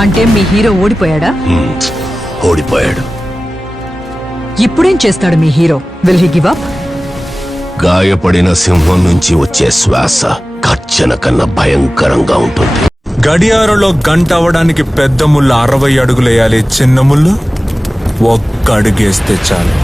అంటే మీ హీరో ఓడిపోయాడా? ఓడిపోయాడు. ఇప్పుడేం చేస్తాడు మీ హీరో? Will he give up? గాయపడిన సింహం నుంచి వచ్చే శ్వాస గర్జన కన్నా భయంకరంగా ఉంటుంది. గడియారంలో గంట అవ్వడానికి పెద్ద ముళ్ళు 60 అడుగులేయాలి, చిన్న ముళ్ళు ఒక్క అడుగేస్తే చాలు.